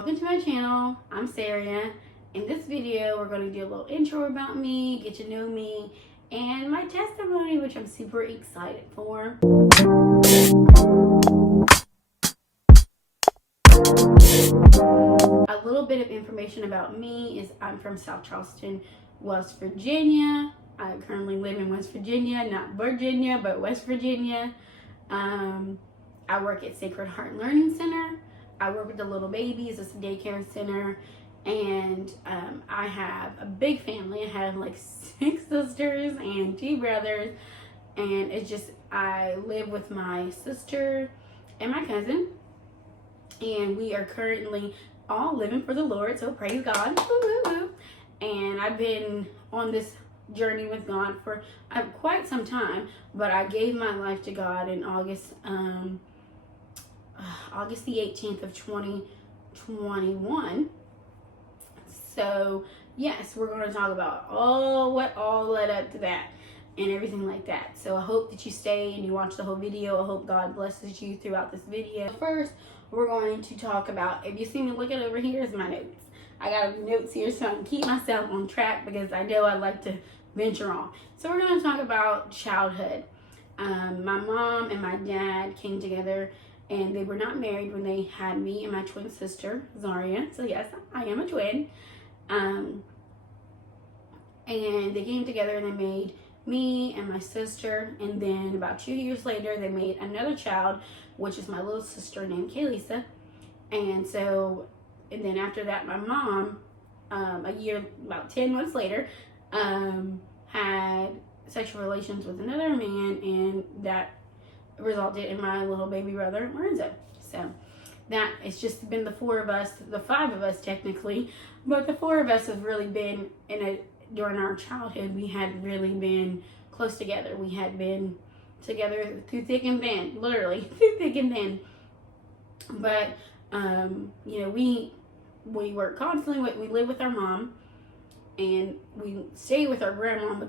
Welcome to my channel. I'm Sarah. In this video, we're going to do a little intro about me, get to know me, and my testimony, which I'm super excited for. A little bit of information about me is I'm from South Charleston, West Virginia. I currently live in West Virginia, not Virginia, but West Virginia. I work at Sacred Heart Learning Center. I work with the little babies. It's a daycare center. And I have a big family. I have like 6 sisters and 2 brothers. And it's just, I live with my sister and my cousin. And we are currently all living for the Lord. So praise God. Woo, woo, woo. And I've been on this journey with God for quite some time. But I gave my life to God in August the 18th of 2021. So yes, we're going to talk about what all led up to that and everything like that. So I hope that you stay and you watch the whole video. I hope God blesses you throughout this video. First, we're going to talk about, if you see me looking over here, is my notes. I got notes here so I can keep myself on track because I know I like to venture on. So we're going to talk about childhood. My mom and my dad came together, and they were not married when they had me and my twin sister, Zaria. So yes, I am a twin. And they came together and they made me and my sister. And then about 2 years later, they made another child, which is my little sister named Kaylisa. And then after that, my mom, about 10 months later, had sexual relations with another man, and that resulted in my little baby brother, Lorenzo. So that, it's just been the 4 of us, the 5 of us technically, but the 4 of us have really been during our childhood, we had really been close together. We had been together through thick and thin, literally through thick and thin. But, we work constantly, we live with our mom, and we stay with our grandma,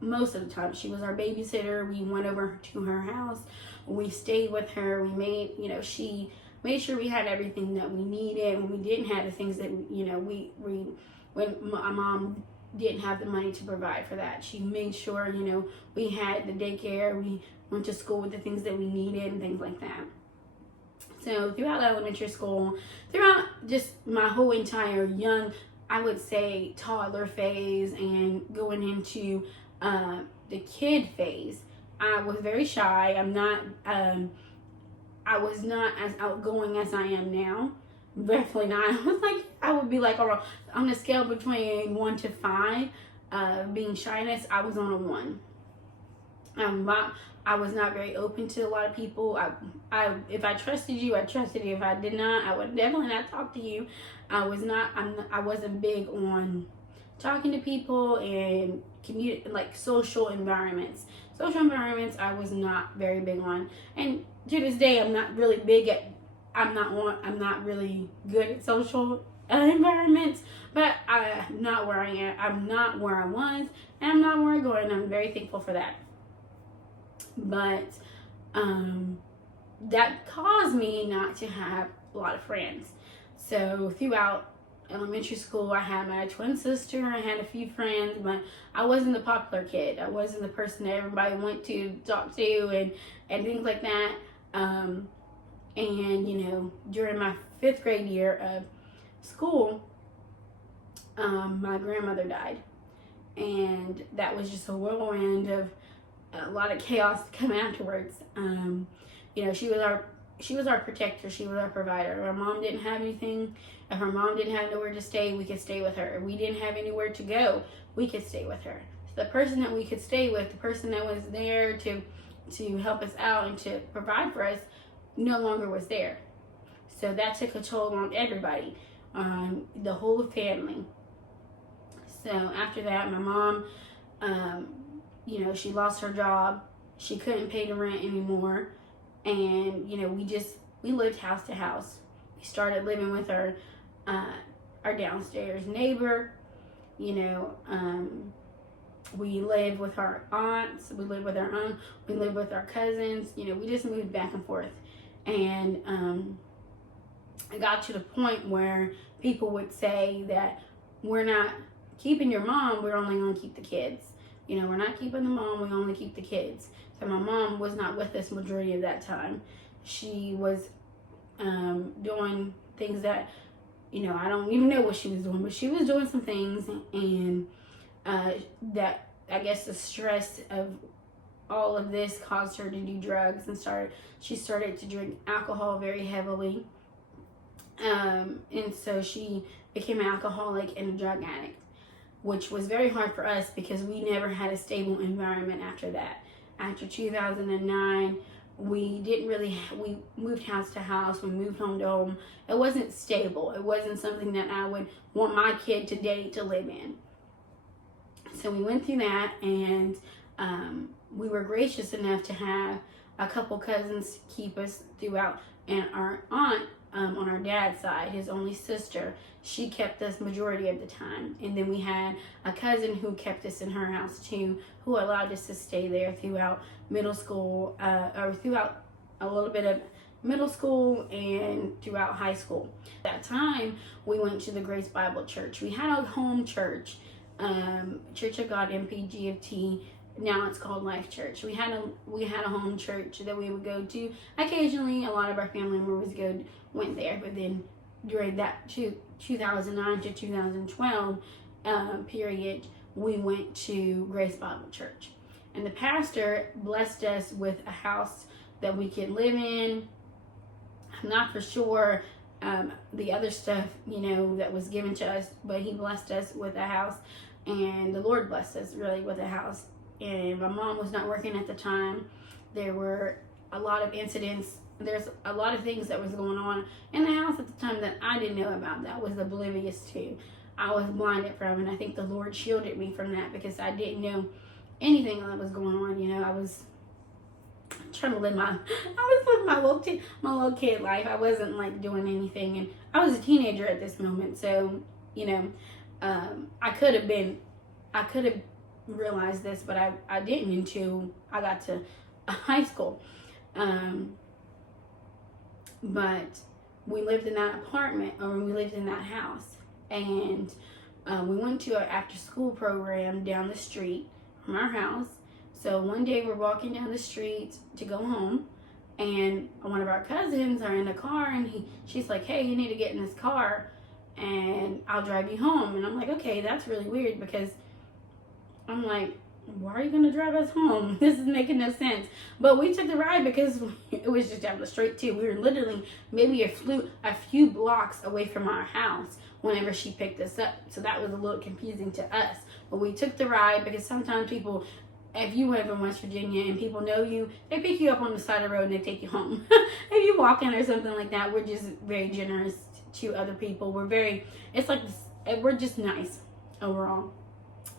most of the time. She was our babysitter. We went over to her house. We stayed with her. We made, she made sure we had everything that we needed. When we didn't have the things that, when my mom didn't have the money to provide for that, she made sure, we had the daycare. We went to school with the things that we needed and things like that. So throughout elementary school, throughout just my whole entire young, I would say, toddler phase and going into the kid phase, I was very shy. I was not as outgoing as I am now. Definitely not. I would be like on a scale between 1 to 5, being shyness, I was on a 1. I was not very open to a lot of people. If I trusted you, I trusted you. If I did not, I would definitely not talk to you. I wasn't big on talking to people and social environments. Social environments, I was not very big on. And to this day, I'm not really good at social environments, but I'm not where I am. I'm not where I was, and I'm not where I'm going. I'm very thankful for that. But that caused me not to have a lot of friends. So throughout elementary school, I had my twin sister. I had a few friends, but I wasn't the popular kid. I wasn't the person that everybody went to talk to and things like that. And during my 5th grade year of school, my grandmother died, and that was just a whirlwind of a lot of chaos to come afterwards. She was our protector. She was our provider. If our mom didn't have anything, if her mom didn't have nowhere to stay, we could stay with her. If we didn't have anywhere to go, we could stay with her. So the person that we could stay with, the person that was there to help us out and to provide for us, no longer was there. So that took a toll on everybody, on the whole family. So after that, my mom, she lost her job. She couldn't pay the rent anymore. And, we lived house to house. We started living with our downstairs neighbor. We lived with our aunts. We lived with our aunt. We lived with our cousins. We just moved back and forth. And it got to the point where people would say that we're not keeping your mom, we're only going to keep the kids. You know, we're not keeping the mom, we only keep the kids. So my mom was not with us majority of that time. She was doing things that, you know, I don't even know what she was doing, but she was doing some things, and that I guess the stress of all of this caused her to do drugs, and she started to drink alcohol very heavily. And so she became an alcoholic and a drug addict, which was very hard for us because we never had a stable environment after that. After 2009, we moved house to house, we moved home to home. It wasn't stable. It wasn't something that I would want my kid to date to live in. So we went through that, and we were gracious enough to have a couple cousins keep us throughout, and our aunt, on our dad's side, his only sister, she kept us majority of the time. And then we had a cousin who kept us in her house too, who allowed us to stay there throughout middle school, or throughout a little bit of middle school and throughout high school. At that time, we went to the Grace Bible Church. We had a home church, Church of God MPGFT. Now it's called Life Church. We had a home church that we would go to occasionally. A lot of our family members went there, but then during that 2009 to 2012 period, we went to Grace Bible Church, and the pastor blessed us with a house that we could live in. I'm not for sure the other stuff, you know, that was given to us, but he blessed us with a house, and the Lord blessed us really with a house. And my mom was not working at the time. There were a lot of incidents. There's a lot of things that was going on in the house at the time that I didn't know about, that I was oblivious to. I was blinded from, and I think the Lord shielded me from that because I didn't know anything that was going on. You know, I was trying to live my little kid life. I wasn't like doing anything, and I was a teenager at this moment. So, you know, I could have realized this, but I didn't until I got to high school. But we lived in that apartment, or we lived in that house, and we went to an after school program down the street from our house. So one day we're walking down the street to go home, and one of our cousins are in the car, and she's like, "Hey, you need to get in this car and I'll drive you home." And I'm like, okay, that's really weird, because I'm like, why are you going to drive us home? This is making no sense. But we took the ride because it was just down the street too. We were literally maybe a few blocks away from our house whenever she picked us up. So that was a little confusing to us. But we took the ride because sometimes people, if you live in West Virginia and people know you, they pick you up on the side of the road and they take you home. If you walk in or something like that, we're just very generous to other people. We're just nice overall.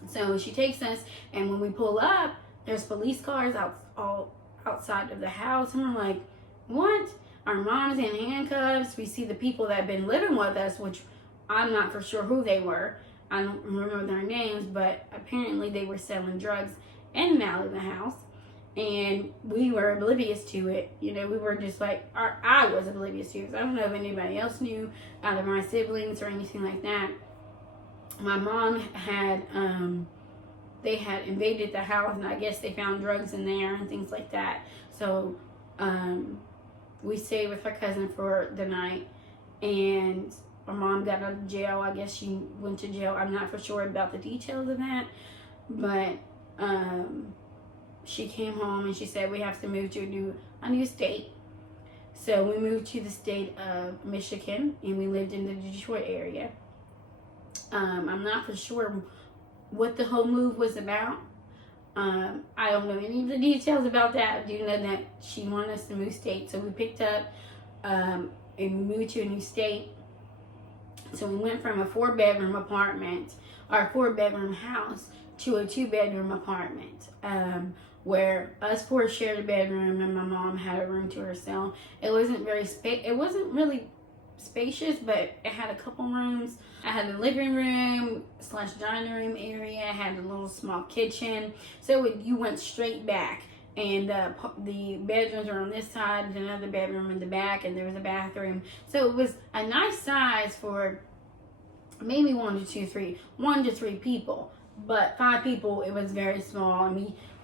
So she takes us, and when we pull up, there's police cars all outside of the house, and we're like, what? Our mom's in handcuffs. We see the people that have been living with us, which I'm not for sure who they were. I don't remember their names, but apparently they were selling drugs in and out of the house, and we were oblivious to it. You know, we were just like, I was oblivious to it. So I don't know if anybody else knew out of my siblings or anything like that. My mom had, they had invaded the house, and I guess they found drugs in there and things like that. So, we stayed with her cousin for the night, and my mom got out of jail. I guess she went to jail. I'm not for sure about the details of that, but, she came home and she said, we have to move to a new state. So we moved to the state of Michigan, and we lived in the Detroit area. I'm not for sure what the whole move was about. I don't know any of the details about that. I do know that she wanted us to move state. So we picked up and we moved to a new state. So we went from a 4-bedroom apartment, or 4-bedroom house, to a 2-bedroom apartment, where us 4 shared a bedroom and my mom had a room to herself. It wasn't really spacious, but it had a couple rooms. I had the living room / dining room area. I had a little small kitchen. So you went straight back and the bedrooms are on this side, and another bedroom in the back, and there was a bathroom. So it was a nice size for maybe one to three people. But 5 people, it was very small.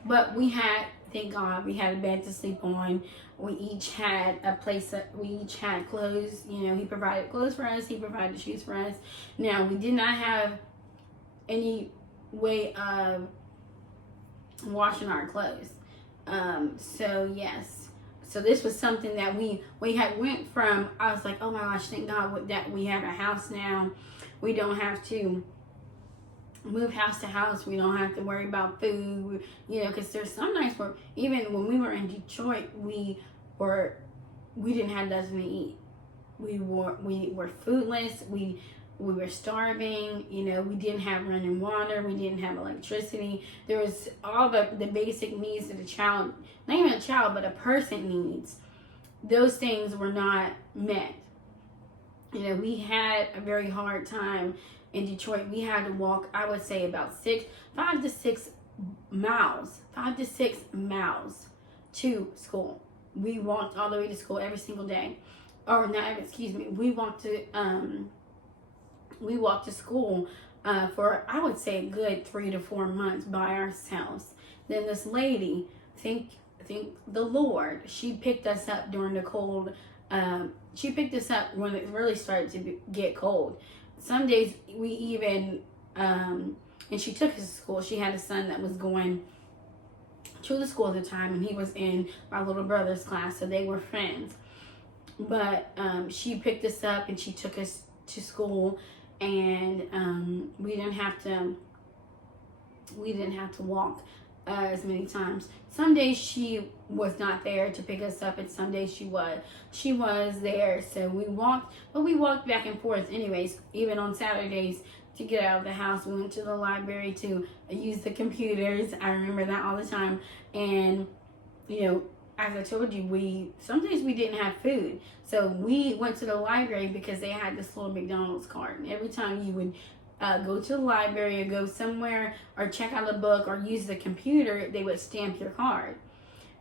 But we had, thank God, we had a bed to sleep on. We each had a place we each had clothes. You know, he provided clothes for us. He provided shoes for us. Now, we did not have any way of washing our clothes. So yes. So this was something that we had went from. I was like, oh my gosh, thank God that we have a house now. We don't have to move house to house. We don't have to worry about food, you know, because there's some nights where even when we were in Detroit, we didn't have nothing to eat. We were foodless. We were starving. You know, we didn't have running water. We didn't have electricity. There was all the basic needs that a child, not even a child, but a person needs. Those things were not met. You know, we had a very hard time in Detroit. We had to walk, I would say, about 5 to 6 miles to school. We walked all the way to school every single day. Or not, excuse me. We walked to school for, I would say, a good 3 to 4 months by ourselves. Then this lady, thank the Lord, she picked us up during the cold. She picked us up when it really started to get cold. Some days we even, and she took us to school. She had a son that was going to the school at the time, and he was in my little brother's class, so they were friends. But she picked us up and she took us to school, and we didn't have to walk as many times. Some days she was not there to pick us up, and some days she was there. So we walked back and forth anyways. Even on Saturdays, to get out of the house, we went to the library to use the computers. I remember that all the time. And you know, as I told you, some days we didn't have food, so we went to the library because they had this little McDonald's card, and every time you would go to the library or go somewhere or check out a book or use the computer, they would stamp your card.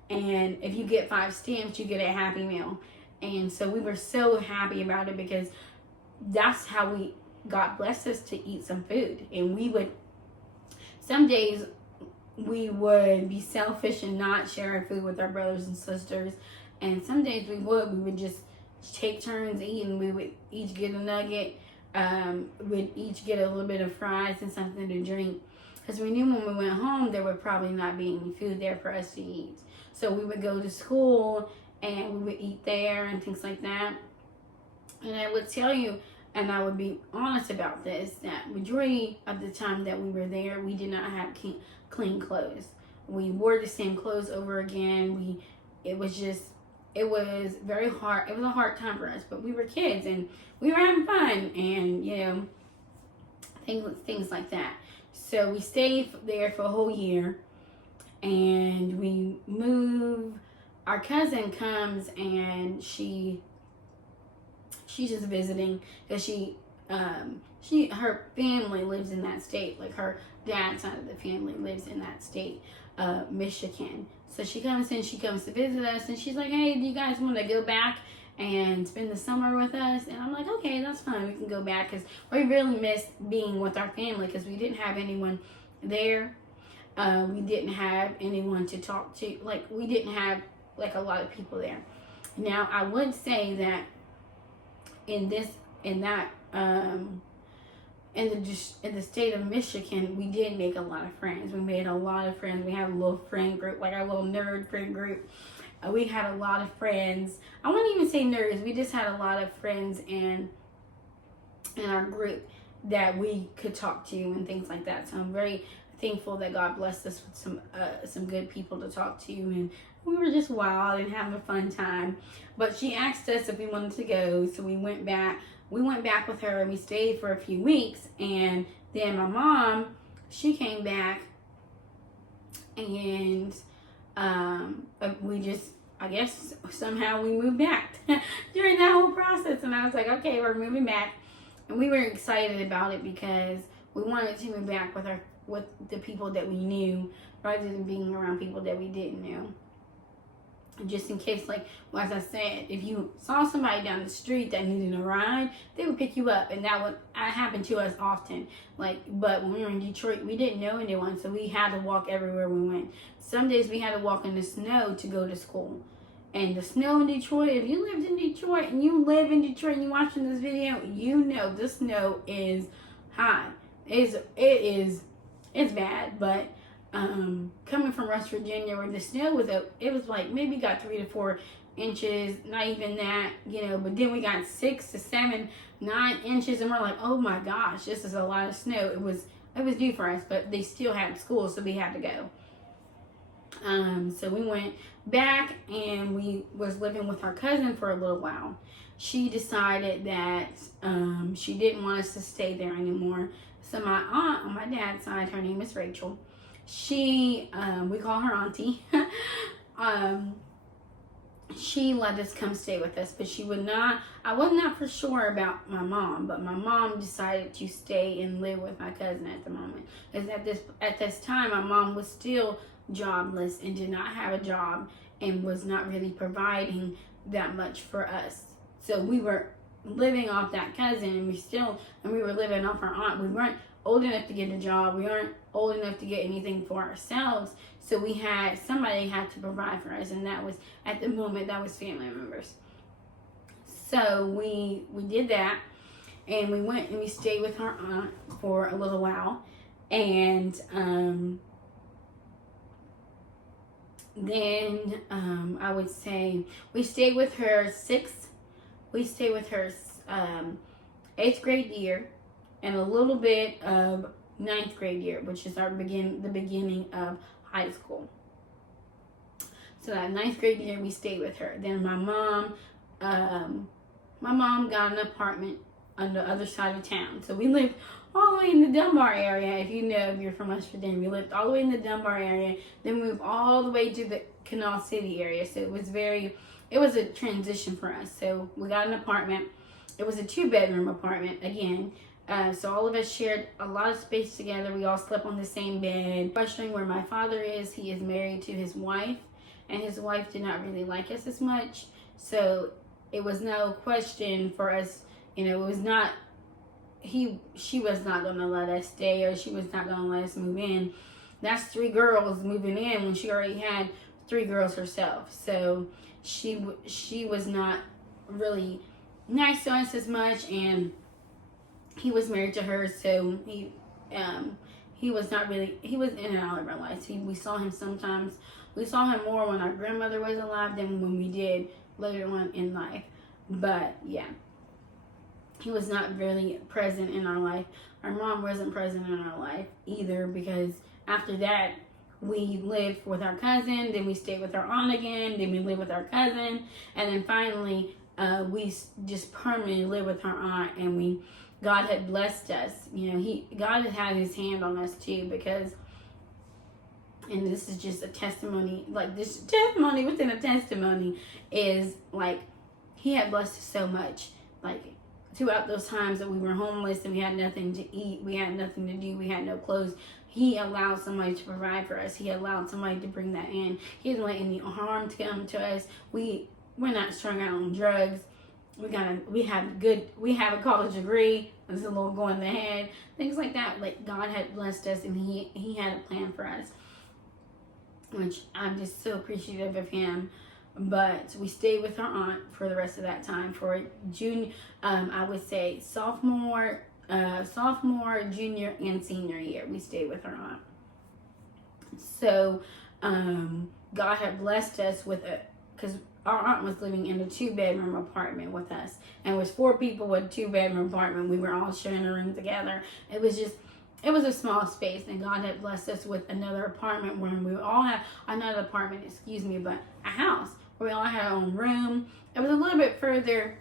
And if you get 5 stamps, you get a Happy Meal. And so we were so happy about it because that's how God blessed us to eat some food. And some days we would be selfish and not share our food with our brothers and sisters. And some days we would just take turns eating. We would each get a nugget. We'd each get a little bit of fries and something to drink, because we knew when we went home there would probably not be any food there for us to eat. So we would go to school and we would eat there and things like that. And I would tell you, and I would be honest about this, that majority of the time that we were there, we did not have clean clothes. We wore the same clothes over again. It was very hard. It was a hard time for us, but we were kids and we were having fun, and you know, things like that. So we stayed there for a whole year, and we moved. Our cousin comes, and she's just visiting because her family lives in that state. Like her dad's side of the family lives in that state, Michigan. So she comes in, she comes to visit us, and she's like, hey, do you guys want to go back and spend the summer with us? And I'm like, okay, that's fine. We can go back, because we really missed being with our family, because we didn't have anyone there. We didn't have anyone to talk to. Like, we didn't have, like, a lot of people there. Now, I would say that in the state of Michigan, we did make a lot of friends. We made a lot of friends. We had a little friend group, like our little nerd friend group. We had a lot of friends. I wouldn't even say nerds. We just had a lot of friends in our group that we could talk to and things like that. So I'm very thankful that God blessed us with some good people to talk to, and we were just wild and having a fun time. But she asked us if we wanted to go, so we went back. We went back with her, and we stayed for a few weeks. And then my mom, she came back, and I guess somehow we moved back during that whole process. And I was like, okay, we're moving back. And we were excited about it because we wanted to move back with with the people that we knew rather than being around people that we didn't know. Just in case, like, well, as I said, if you saw somebody down the street that needed a ride, they would pick you up, and that would happen to us often. Like, but when we were in Detroit, we didn't know anyone, so we had to walk everywhere we went. Some days we had to walk in the snow to go to school. And the snow in Detroit, if you lived in Detroit and you live in Detroit and you're watching this video, you know the snow is high. It's bad, but coming from West Virginia where the snow was up, it was like maybe got 3 to 4 inches, not even that, but then we got 6 to 7, 9 inches, and we're like, oh my gosh, this is a lot of snow. It was due for us, but they still had school, so we had to go. So we went back, and we was living with our cousin for a little while. She decided that she didn't want us to stay there anymore. So my aunt on my dad's side, her name is Rachel. She, we call her auntie. She let us come stay with us, but she would not. I was not for sure about my mom, but my mom decided to stay and live with my cousin at the moment. Because at this time, my mom was still jobless and did not have a job and was not really providing that much for us. So we were living off that cousin, and we were living off our aunt. We weren't old enough to get a job. We weren't old enough to get anything for ourselves. So somebody had to provide for us, and that was, at the moment, that was family members. So we did that, and we went and we stayed with our aunt for a little while, and then I would say we stayed with her 8th grade year and a little bit of 9th grade year, which is the beginning of high school. So that 9th grade year we stayed with her. Then my mom got an apartment on the other side of town. So we lived all the way in the Dunbar area. If you're from West Virginia, we lived all the way in the Dunbar area. Then we moved all the way to the Canal City area. So it was a transition for us. So we got an apartment. It was a 2-bedroom apartment again. So all of us shared a lot of space together. We all slept on the same bed. Questioning where my father is, he is married to his wife, and his wife did not really like us as much. So it was no question for us. It was not. She was not going to let us stay, or she was not going to let us move in. That's 3 girls moving in when she already had 3 girls herself. So she was not really nice to us as much, and he was married to her, so he was not really, he was in and out of our lives. We saw him sometimes. We saw him more when our grandmother was alive than when we did later on in life. But yeah, he was not really present in our life. Our mom wasn't present in our life either, because after that we lived with our cousin, then we stayed with our aunt again, then we lived with our cousin, and then finally we just permanently lived with our aunt, and God had blessed us. God had had his hand on us too, because, and this is just a testimony, like this testimony within a testimony, is like he had blessed us so much. Like throughout those times that we were homeless and we had nothing to eat, we had nothing to do, we had no clothes, he allowed somebody to provide for us. He allowed somebody to bring that in. He didn't let any harm to come to us. We're not strung out on drugs. We have a college degree. There's a little going in the head, things like that. Like God had blessed us, and he had a plan for us, which I'm just so appreciative of him. But we stayed with our aunt for the rest of that time, for I would say sophomore, junior, and senior year. We stayed with our aunt. So God had blessed us with because our aunt was living in a 2-bedroom apartment with us, and it was 4 people with a 2-bedroom apartment. We were all sharing a room together. It was a small space, and God had blessed us with another apartment where we all had another apartment, but a house where we all had our own room. It was a little bit further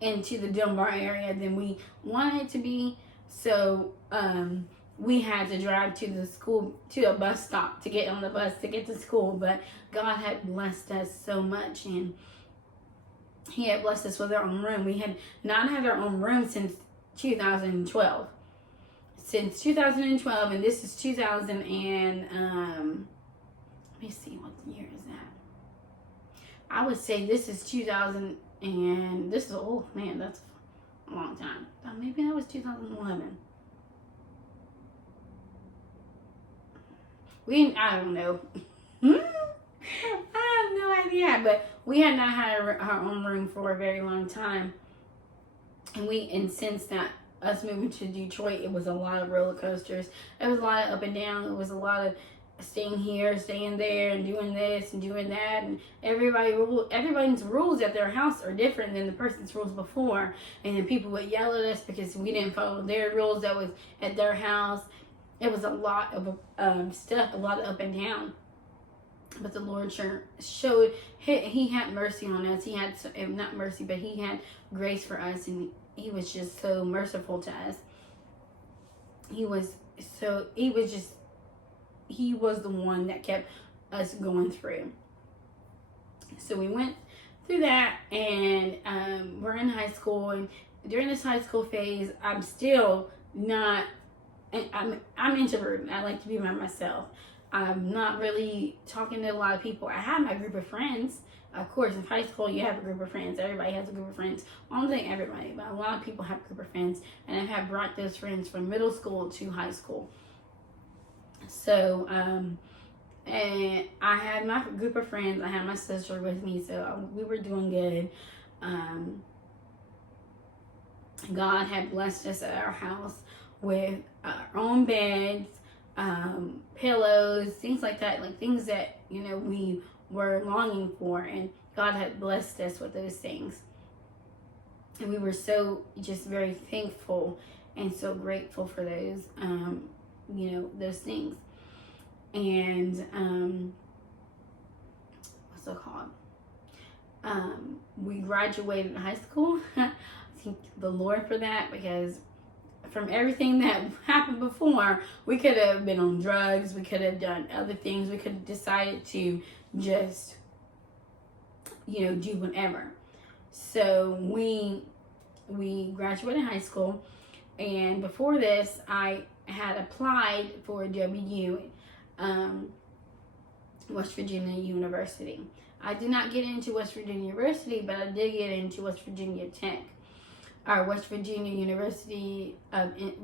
into the Dunbar area than we wanted it to be, so we had to drive to a bus stop to get on the bus to get to school. But God had blessed us so much, and he had blessed us with our own room. We had not had our own room since 2012. since 2012, and this is 2000 and let me see, what year is that? I would say this is 2000, and this is, oh man, that's a long time. Maybe that was 2011. I don't know. I have no idea, but we had not had our own room for a very long time, and since that, us moving to Detroit, it was a lot of roller coasters. It was a lot of up and down. It was a lot of staying here, staying there, and doing this and doing that. And everybody's rules at their house are different than the person's rules before. And then people would yell at us because we didn't follow their rules that was at their house. It was a lot of stuff, a lot of up and down. But the Lord sure showed, he had mercy on us. He had, not mercy, but he had grace for us, and he was just so merciful to us. He was the one that kept us going through. So we went through that, and we're in high school, and during this high school phase, I'm still not, I'm introverted. I like to be by myself. I'm not really talking to a lot of people. I have my group of friends. Of course, in high school, you have a group of friends. Everybody has a group of friends. Well, I'm saying everybody, but a lot of people have a group of friends. And I have brought those friends from middle school to high school. So, and I had my group of friends. I had my sister with me, so we were doing good. God had blessed us at our house with our own beds, pillows, things like that, like things that, we were longing for, and God had blessed us with those things. And we were so just very thankful and so grateful for those, those things. And what's it called? We graduated high school. I thank the Lord for that, because from everything that happened before, we could have been on drugs, we could have done other things, we could have decided to just, do whatever. So we graduated high school, and before this, I had applied for WU, West Virginia University. I did not get into West Virginia University, but I did get into West Virginia Tech. Our West Virginia University,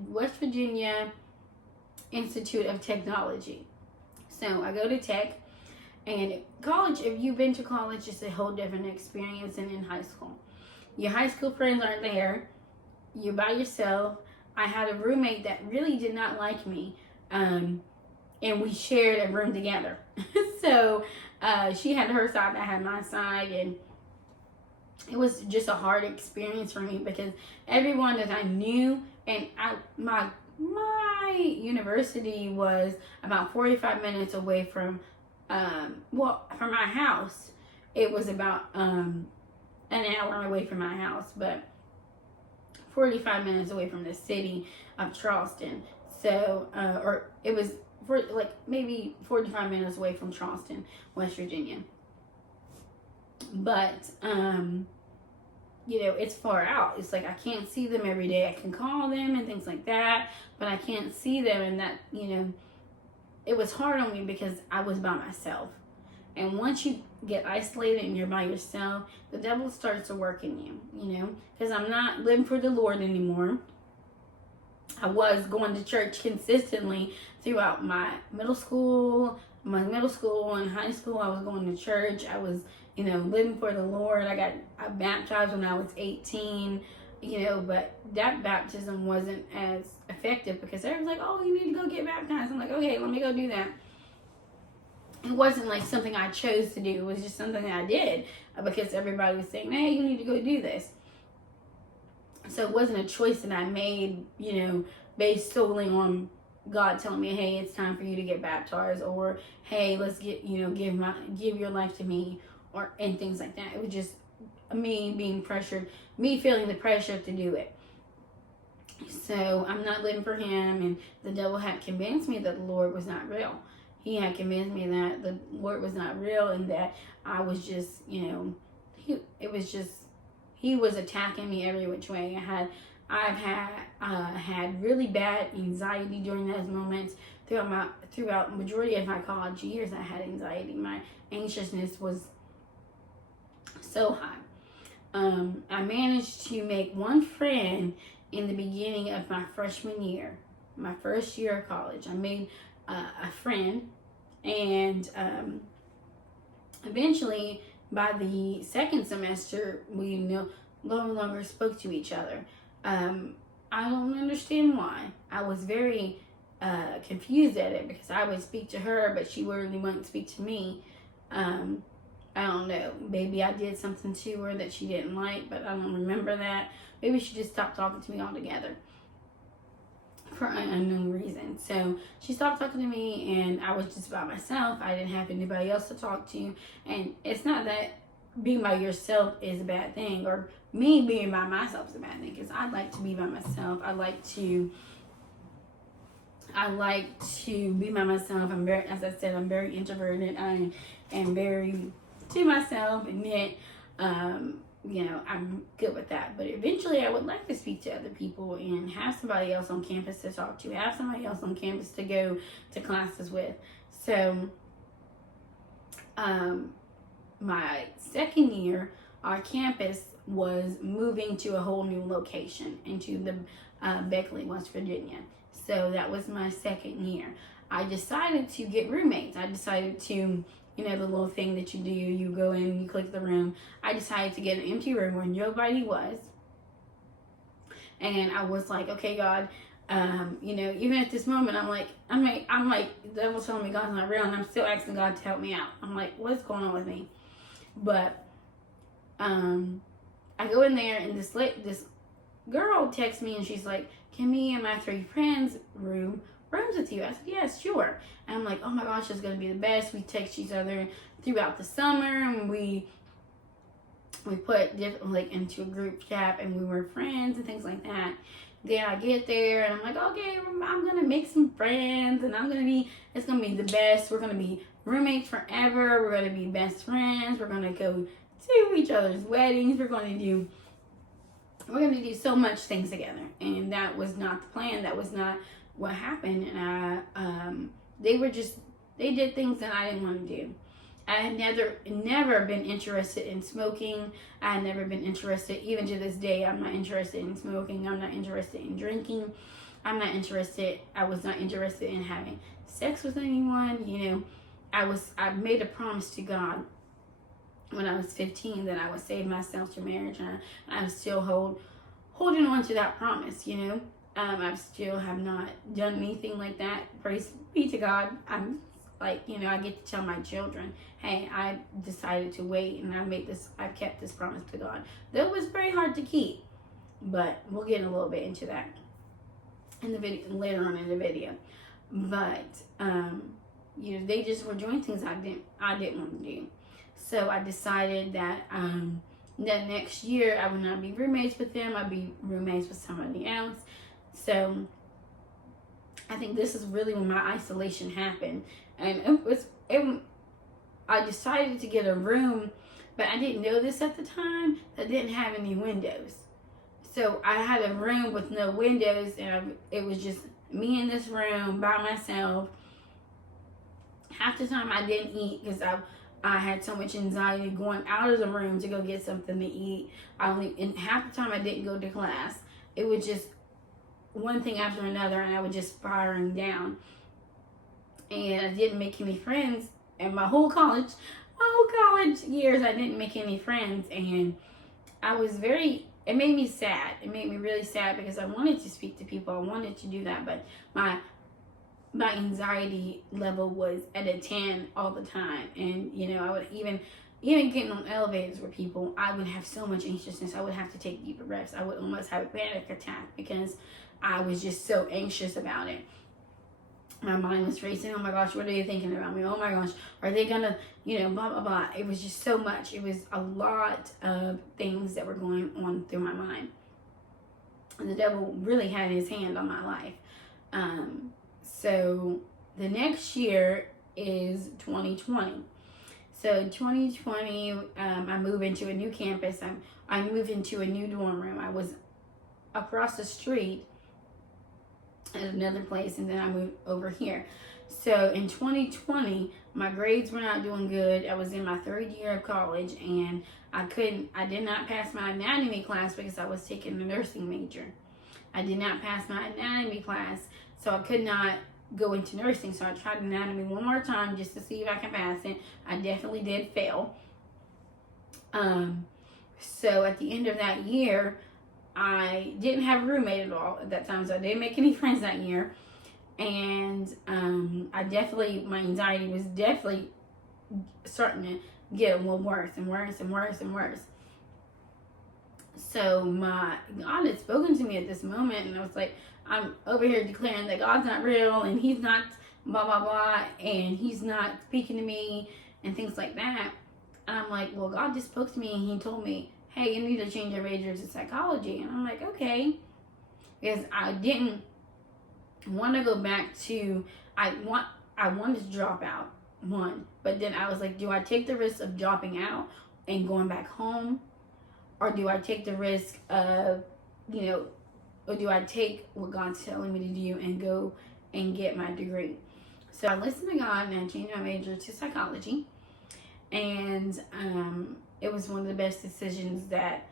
West Virginia Institute of Technology. So I go to Tech, and college, if you've been to college, it's a whole different experience than in high school. Your high school friends aren't there. You're by yourself. I had a roommate that really did not like me, and we shared a room together. So she had her side, I had my side, and it was just a hard experience for me, because everyone that I knew, and my university was about 45 minutes away from, from my house. It was about an hour away from my house, but 45 minutes away from the city of Charleston. So, or it was maybe 45 minutes away from Charleston, West Virginia. But, it's far out. It's like I can't see them every day. I can call them and things like that, but I can't see them, and that, it was hard on me because I was by myself. And once you get isolated and you're by yourself, the devil starts to work in you, because I'm not living for the Lord anymore. I was going to church consistently throughout my middle school and high school. I was going to church. I was, living for the Lord. I got baptized when I was 18, but that baptism wasn't as effective, because everyone's like, oh, you need to go get baptized. I'm like, okay, let me go do that. It wasn't like something I chose to do. It was just something that I did because everybody was saying, hey, you need to go do this. So it wasn't a choice that I made, based solely on God telling me, hey, it's time for you to get baptized, or hey, let's get, give your life to me, and things like that. It was just me being pressured, me feeling the pressure to do it. So I'm not living for him, and the devil had convinced me that the Lord was not real. He had convinced me that the Lord was not real, and that I was just, he was attacking me every which way. I've had really bad anxiety during those moments. Throughout majority of my college years, I had anxiety. My anxiousness was so high. I managed to make one friend in the beginning of my freshman year, my first year of college. I made a friend, and eventually, by the second semester, we no longer spoke to each other. I don't understand why. I was very confused at it, because I would speak to her, but she really wouldn't speak to me. I don't know. Maybe I did something to her that she didn't like, but I don't remember that. Maybe she just stopped talking to me altogether for an unknown reason. So she stopped talking to me, and I was just by myself. I didn't have anybody else to talk to. And it's not that being by yourself is a bad thing, or me being by myself is a bad thing, because I like to be by myself. I like to be by myself. As I said, I'm very introverted. I am very to myself, and then I'm good with that. But eventually I would like to speak to other people and have somebody else on campus to talk to, have somebody else on campus to go to classes with. So my second year, our campus was moving to a whole new location, into the Beckley, West Virginia. So that was my second year. I decided to get roommates. I decided to, the little thing that you do, you go in, you click the room. I decided to get an empty room where nobody was. And I was like, okay, God, even at this moment, I'm like, the devil's telling me God's not real, and I'm still asking God to help me out. I'm like, what's going on with me? But I go in there, and this girl texts me, and she's like, can me and my 3 friends rooms with you? I said, yes, sure. And I'm like, oh my gosh, it's going to be the best. We text each other throughout the summer, and we put different, into a group chat, and we were friends and things like that. Then I get there, and I'm like, okay, I'm going to make some friends, and it's going to be the best. We're going to be roommates forever. We're going to be best friends. We're going to go to each other's weddings. We're going to do so much things together. And that was not the plan. That was not what happened. And they did things that I didn't want to do. I had never been interested in smoking. I had never been interested, even to this day, I'm not interested in smoking. I'm not interested in drinking. I was not interested in having sex with anyone. I made a promise to God when I was 15 that I would save myself through marriage, and I'm still holding on to that promise. I still have not done anything like that. Praise be to God. I'm I get to tell my children, hey, I decided to wait, and I kept this promise to God. That was very hard to keep, but we'll get a little bit into that in the video later on in the video. But they just were doing things I didn't want to do. So I decided that that next year I would not be roommates with them. I'd be roommates with somebody else. So I think this is really when my isolation happened. And I decided to get a room, but I didn't know this at the time, that didn't have any windows. So I had a room with no windows, and it was just me in this room by myself. Half the time I didn't eat because I had so much anxiety going out of the room to go get something to eat. And half the time I didn't go to class. It was just one thing after another, and I was just spiraling down. And I didn't make any friends. And my whole college years, I didn't make any friends. And it made me sad. It made me really sad, because I wanted to speak to people. I wanted to do that. But my anxiety level was at a 10 all the time. And, I would even getting on elevators with people, I would have so much anxiousness. I would have to take deeper breaths. I would almost have a panic attack, because I was just so anxious about it. My mind was racing. Oh my gosh, what are they thinking about me? Oh my gosh, are they gonna, blah, blah, blah. It was just so much. It was a lot of things that were going on through my mind. And the devil really had his hand on my life. So the next year is 2020. So 2020, I moved into a new campus. I moved into a new dorm room. I was across the street at another place, and then I moved over here. So in 2020, my grades were not doing good. I was in my third year of college, and I did not pass my anatomy class because I was taking a nursing major. I did not pass my anatomy class, so I could not go into nursing. So I tried anatomy one more time just to see if I can pass it. I definitely did fail. So at the end of that year, I didn't have a roommate at all at that time, so I didn't make any friends that year. And my anxiety was definitely starting to get a little worse and worse and worse and worse. So God had spoken to me at this moment, and I was like, I'm over here declaring that God's not real, and He's not blah, blah, blah, and He's not speaking to me, and things like that. And I'm like, well, God just spoke to me, and He told me, hey, you need to change your major to psychology. And I'm like, okay. Because I didn't want to go back to, I wanted to drop out, one. But then I was like, do I take the risk of dropping out and going back home? Or do I take the risk of, or do I take what God's telling me to do and go and get my degree? So I listened to God, and I changed my major to psychology. And it was one of the best decisions that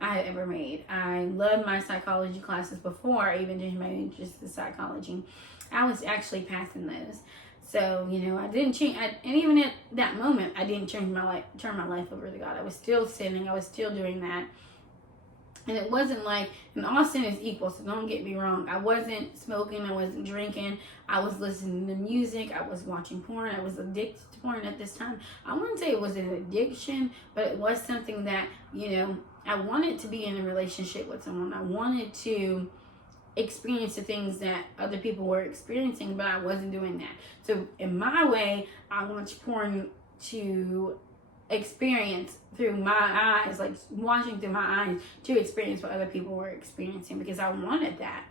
I had ever made. I loved my psychology classes before I even changed my major to psychology. I was actually passing those. So, I didn't change, and even at that moment, I didn't turn my life over to God. I was still sinning. I was still doing that. And it wasn't like, and all sin is equal, so don't get me wrong. I wasn't smoking, I wasn't drinking, I was listening to music, I was watching porn, I was addicted to porn at this time. I wouldn't say it was an addiction, but it was something that, I wanted to be in a relationship with someone. I wanted to experience the things that other people were experiencing, but I wasn't doing that. So in my way, I watched porn to experience through my eyes, like watching through my eyes to experience what other people were experiencing, because I wanted that.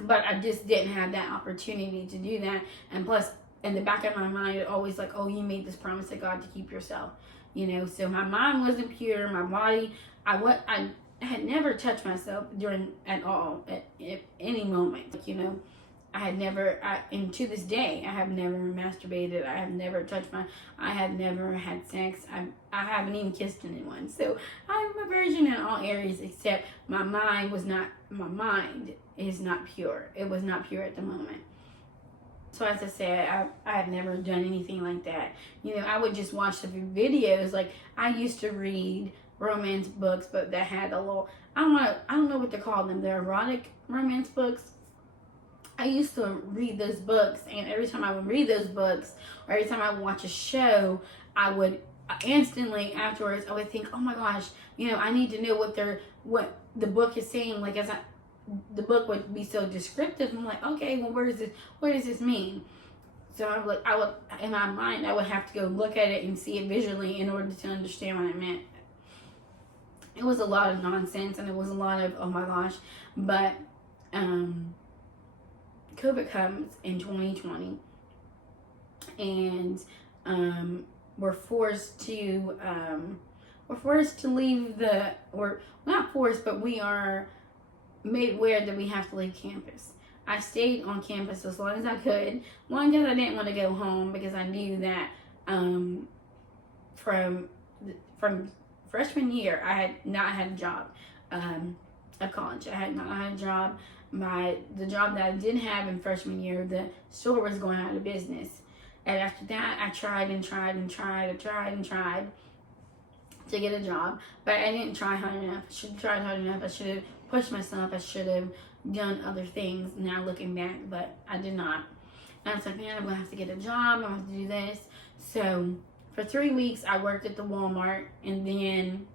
But I just didn't have that opportunity to do that. And plus, in the back of my mind, it always like, oh, you made this promise to God to keep yourself. So my mind wasn't pure, my body, I had never touched myself at any moment. I had never, and to this day, I have never masturbated. I have never I have never had sex. I haven't even kissed anyone. So I'm a virgin in all areas, except my mind is not pure. It was not pure at the moment. So as I said, I have never done anything like that. I would just watch the videos. Like, I used to read romance books, but that had a little, I don't know what to call them. They're erotic romance books. I used to read those books, and every time I would read those books, or every time I would watch a show, I would instantly afterwards, I would think, oh my gosh, I need to know what the book is saying. Like, the book would be so descriptive. I'm like, okay, well, what does this mean? So I would, in my mind, I would have to go look at it and see it visually in order to understand what it meant. It was a lot of nonsense, and it was a lot of, oh my gosh. But COVID comes in 2020, and we're forced to leave or not forced, but we are made aware that we have to leave campus. I stayed on campus as long as I could. One, because I didn't want to go home, because I knew that from freshman year, I had not had a job at college. I had not had a job. The job that I did have in freshman year, the store was going out of business. And after that, I tried and tried and tried and tried and tried to get a job, but I didn't try hard enough. I should have tried hard enough. I should have pushed myself. I should have done other things, now looking back, but I did not. And I was like, man, I'm going to have to get a job. I'm going to have to do this. So for 3 weeks, I worked at the Walmart, and then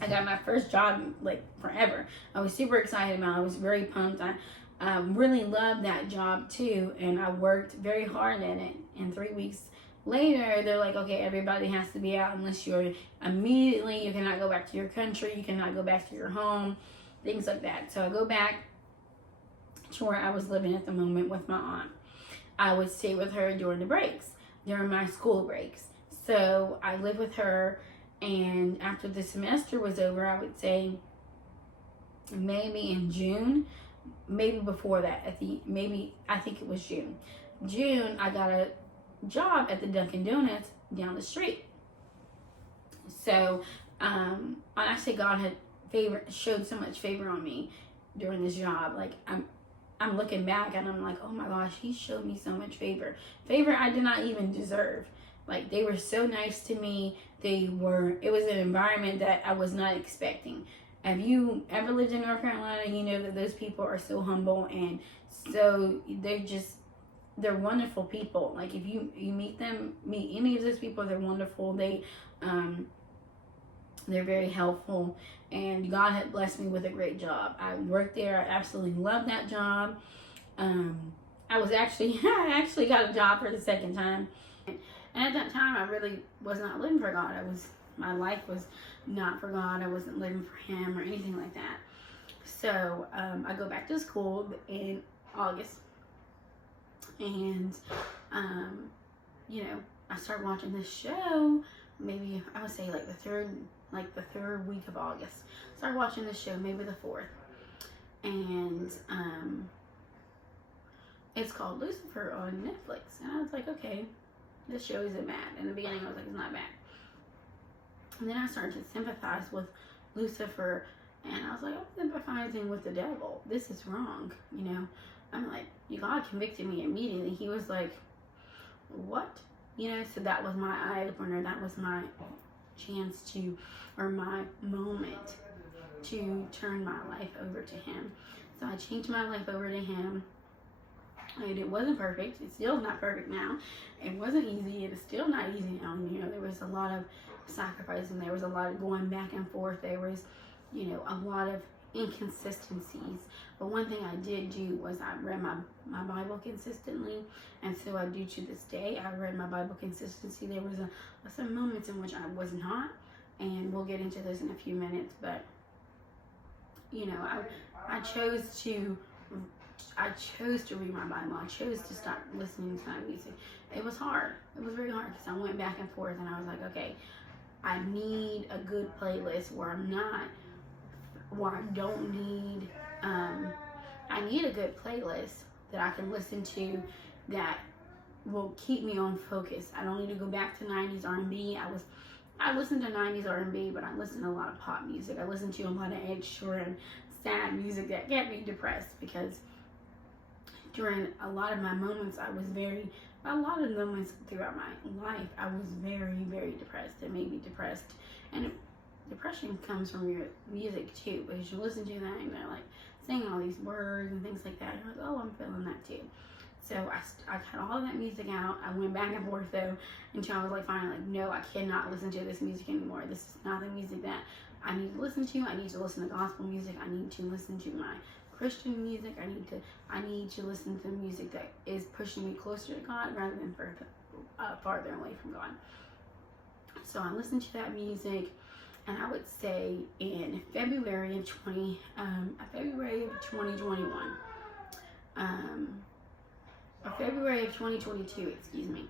I got my first job, like, forever. I was super excited about it. I was very pumped. I really loved that job, too, and I worked very hard at it. And 3 weeks later, they're like, okay, everybody has to be out unless you cannot go back to your country, you cannot go back to your home, things like that. So I go back to where I was living at the moment with my aunt. I would stay with her during the breaks, during my school breaks. So I lived with her, and after the semester was over, I would say maybe in June, maybe before that, I think it was June, I got a job at the Dunkin' Donuts down the street. So, I say God had showed so much favor on me during this job. Like, I'm looking back and I'm like, oh my gosh, he showed me so much favor. Favor I did not even deserve. Like, they were so nice to me. It was an environment that I was not expecting. Have you ever lived in North Carolina? You know that those people are so humble, and so they're wonderful people. Like, if you meet any of those people, they're wonderful. They're very helpful, and God had blessed me with a great job. I worked there. I absolutely loved that job. I actually got a job for the second time, and at that time I really was not living for God. My life was not for God. I wasn't living for Him or anything like that. So I go back to school in August, and I start watching this show. Maybe I would say like the third week of August. Started watching this show, maybe the 4th, and it's called Lucifer on Netflix. And I was like, okay, this show isn't bad. In the beginning, I was like, it's not bad. And then I started to sympathize with Lucifer, and I was like, I'm sympathizing with the devil. This is wrong, I'm like, God convicted me immediately. He was like, what? So that was my eye opener. That was my chance or my moment to turn my life over to Him. So I changed my life over to Him. And it wasn't perfect. It's still not perfect now. It wasn't easy. It is still not easy now. There was a lot of sacrificing. There was a lot of going back and forth. There was, a lot of inconsistencies. But one thing I did do was I read my Bible consistently, and so I do to this day. I read my Bible consistently. There was some moments in which I was not, and we'll get into this in a few minutes. But I chose to read my Bible. I chose to stop listening to that music. It was hard. It was very hard because I went back and forth, and I was like, okay, I need a good playlist where I don't need, I need a good playlist that I can listen to that will keep me on focus. I don't need to go back to 90s R&B. I listened to 90s R&B, but I listened to a lot of pop music. I listened to a lot of Ed Sheeran, sad music that kept me depressed, because during a lot of my moments, a lot of moments throughout my life, I was very, very depressed. It made me depressed. And depression comes from your music too, because you listen to that and they're like saying all these words and things like that. You're like, oh, I'm feeling that too. So I cut all of that music out. I went back and forth though until I was like, finally, like, no, I cannot listen to this music anymore. This is not the music that I need to listen to. I need to listen to gospel music. I need to listen to my Christian music. I need to listen to music that is pushing me closer to God rather than farther away from God. So I listened to that music, and I would say in February of 2021, February of 2022, excuse me.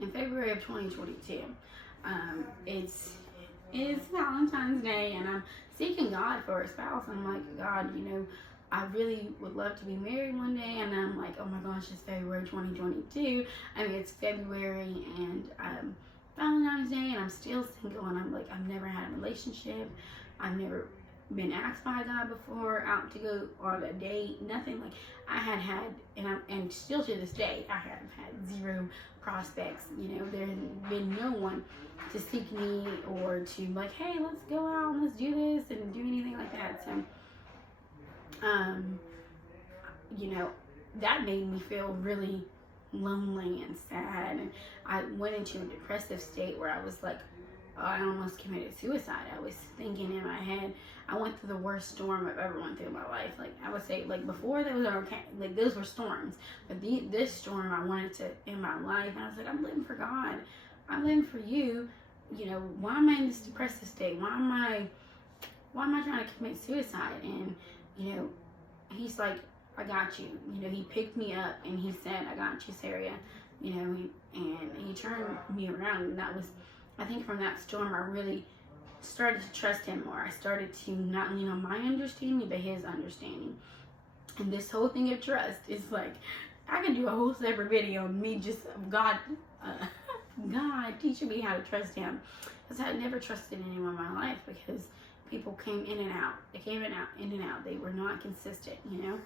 In February of 2022, it's Valentine's Day, and I'm seeking God for a spouse. I'm like, God, I really would love to be married one day. And I'm like, oh my gosh, it's February 2022. It's February and Valentine's Day, and I'm still single. And I'm like, I've never had a relationship. I've never been asked by a guy before out to go on a date. Nothing. Like, I had, and still to this day, I have had zero prospects. There's been no one to seek me or to like, hey, let's go out and let's do this and do anything like that. So, that made me feel really lonely and sad, and I went into a depressive state where I was like, I almost committed suicide. I was thinking in my head, I went through the worst storm I've ever went through in my life. Like, I would say, like, before that was okay, like, those were storms, but this storm I wanted to in my life, and I was like, I'm living for God, I'm living for you. Why am I in this depressive state? Why am I trying to commit suicide? And he's like, I got you. He picked me up and he said, I got you, Sarah. And he turned me around, and that was, I think from that storm, I really started to trust him more. I started to not lean on my understanding, but his understanding. And this whole thing of trust is like, I can do a whole separate video on me just God, God teaching me how to trust him. Because I had never trusted anyone in my life, because people came in and out. They came in and out. They were not consistent, you know.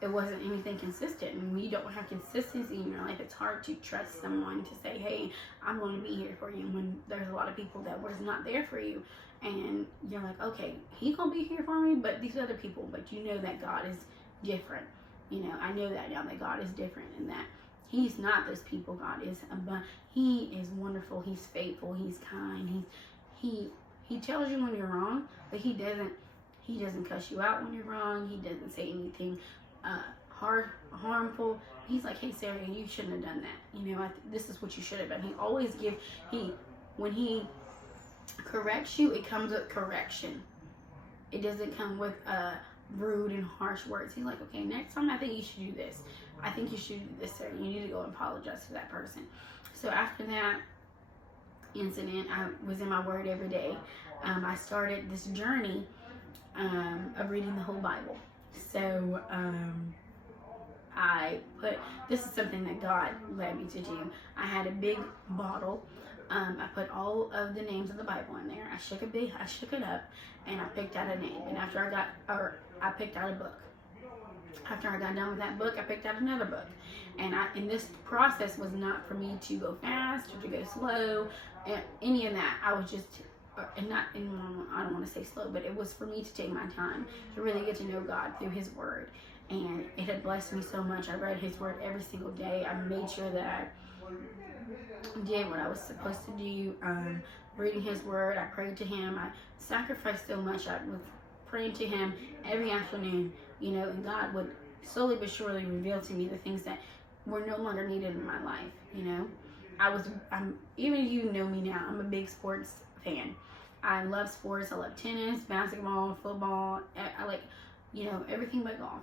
It wasn't anything consistent. And when you don't have consistency in your life, it's hard to trust someone to say, hey, I'm going to be here for you, when there's a lot of people that was not there for you. And you're like, okay, he's going to be here for me, but these other people, but you know that God is different. You know, I know that now, that God is different, and that he's not those people. God is, but he is wonderful. He's faithful. He's kind. He tells you when you're wrong, but he doesn't cuss you out when you're wrong. He doesn't say anything harmful. He's like, hey, Sarah, you shouldn't have done that. You know, this is what you should have done. He always when he corrects you, it comes with correction. It doesn't come with rude and harsh words. He's like, okay, next time I think you should do this. I think you should do this, Sarah. You need to go and apologize to that person. So after that incident, I was in my word every day. I started this journey of reading the whole Bible. So this is something that God led me to do. I had a big bottle. I put all of the names of the Bible in there. I shook it up, and I picked out a name. And after I picked out a book. After I got done with that book, I picked out another book. And this process was not for me to go fast or to go slow, any of that. I was just, I don't want to say slow, but it was for me to take my time to really get to know God through his word. And it had blessed me so much. I read his word every single day. I made sure that I did what I was supposed to do, reading his word. I prayed to him. I sacrificed so much. I was praying to him every afternoon, you know, and God would slowly but surely reveal to me the things that were no longer needed in my life, you know. Even if you know me now, I'm a big sports fan. I love sports. I love tennis, basketball, football. I like, you know, everything but golf.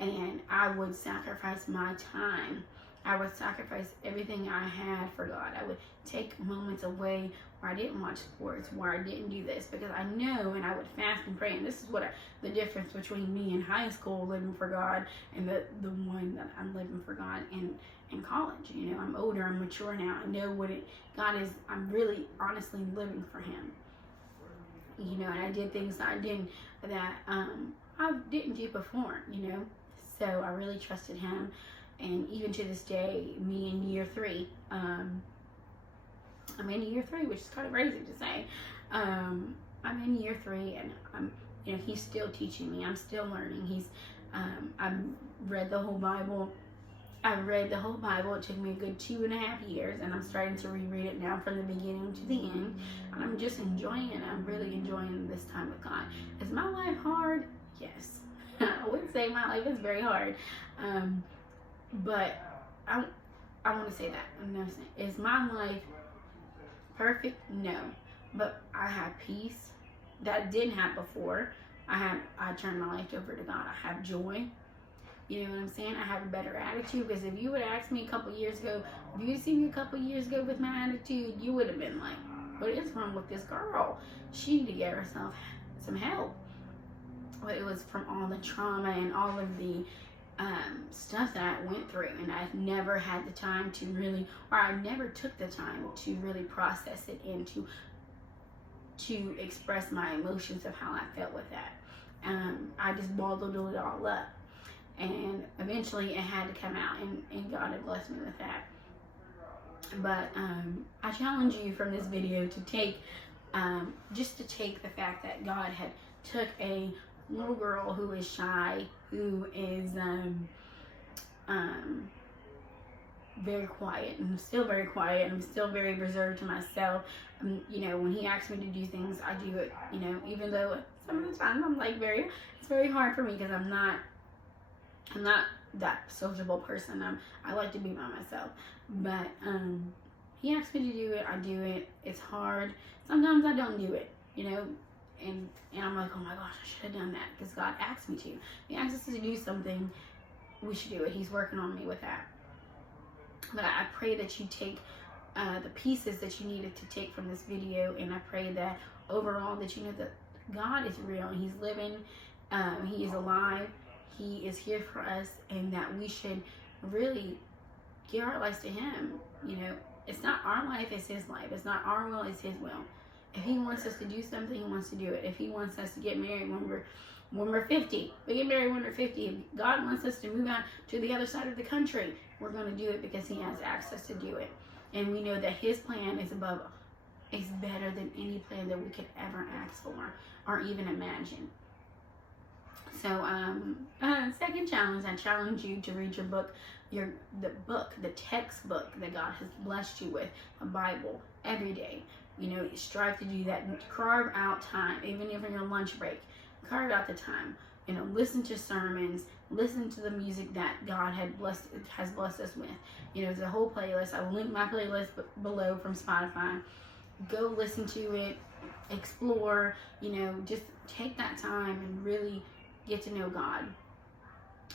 And I would sacrifice my time. I would sacrifice everything I had for God. I would take moments away where I didn't watch sports, where I didn't do this, because I know, and I would fast and pray. And this is what the difference between me in high school living for God and the one that I'm living for God in college. You know, I'm older, I'm mature now. I know what God is. I'm really honestly living for him. You know, and I did things that I didn't do before, you know. So I really trusted him. And even to this day, me in year 3, I'm in year 3, which is kind of crazy to say. I'm in year 3, and you know, he's still teaching me. I'm still learning. I've read the whole Bible. I've read the whole Bible. It took me a good 2.5 years, and I'm starting to reread it now from the beginning to the end. And I'm just enjoying it. I'm really enjoying this time with God. Is my life hard? Yes. I wouldn't say my life is very hard. But I want to say that. Is my life perfect? No. But I have peace that didn't have before. I turned my life over to God. I have joy. You know what I'm saying? I have a better attitude, because if you would ask me a couple years ago, if you seen me a couple years ago with my attitude, you would have been like, what is wrong with this girl? She need to get herself some help. But it was from all the trauma and all of the stuff that I went through, and I've never had the time to really, or I never took the time to really process it and to express my emotions of how I felt with that. I just bottled it all up, and eventually it had to come out, and God had blessed me with that. But I challenge you from this video to take the fact that God had took a little girl who is shy, who is very quiet, and I'm still very quiet, I'm still very reserved to myself. You know, when he asks me to do things, I do it, you know, even though some of the time I'm like it's very hard for me, because I'm not that sociable person. I like to be by myself, but he asks me to do it, I do it. It's hard. Sometimes I don't do it, you know. And I'm like, oh my gosh, I should have done that, because God asked me to. He asked us to do something, we should do it. He's working on me with that. But I pray that you take the pieces that you needed to take from this video. And I pray that overall that you know that God is real. He's living. He is alive. He is here for us, and that we should really give our lives to Him. You know, it's not our life, it's His life. It's not our will, it's His will. If He wants us to do something, He wants to do it. If He wants us to get married when we're 50, we get married when we're 50. If God wants us to move out to the other side of the country, we're going to do it because He has access to do it. And we know that His plan is better than any plan that we could ever ask for or even imagine. So, second challenge, I challenge you to read your book, the textbook that God has blessed you with, a Bible, every day. You know, strive to do that. Carve out time, even if in your lunch break. Carve out the time. You know, listen to sermons, listen to the music that God has blessed us with. You know, there's a whole playlist. I will link my playlist below from Spotify. Go listen to it, explore. You know, just take that time and really get to know God.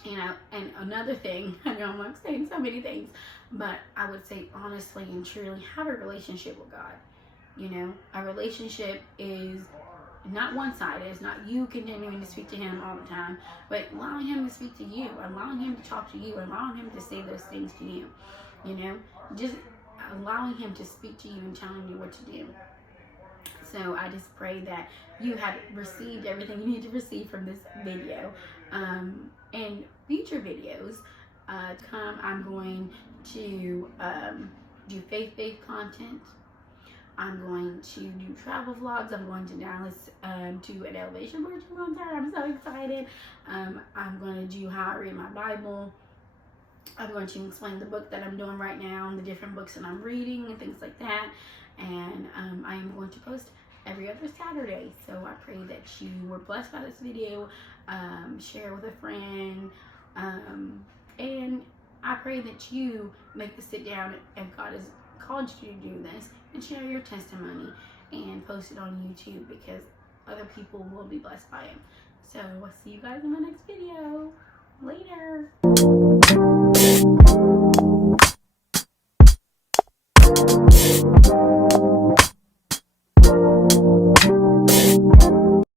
You know, and another thing, I know I'm saying so many things, but I would say honestly and truly, have a relationship with God. You know, a relationship is not one-sided. It's not you continuing to speak to Him all the time, but allowing Him to speak to you, allowing Him to talk to you, allowing Him to say those things to you. You know, just allowing Him to speak to you and telling you what to do. So I just pray that you have received everything you need to receive from this video. And future videos come, I'm going to do faith-based content. I'm going to do travel vlogs. I'm going to Dallas to an Elevation Worship concert. I'm so excited. I'm going to do how I read my Bible. I'm going to explain the book that I'm doing right now and the different books that I'm reading and things like that. And I am going to post every other Saturday. So I pray that you were blessed by this video. Share with a friend. And I pray that you make the sit down if God has called you to do this, and share your testimony and post it on YouTube, because other people will be blessed by it. So I'll see you guys in my next video. Later.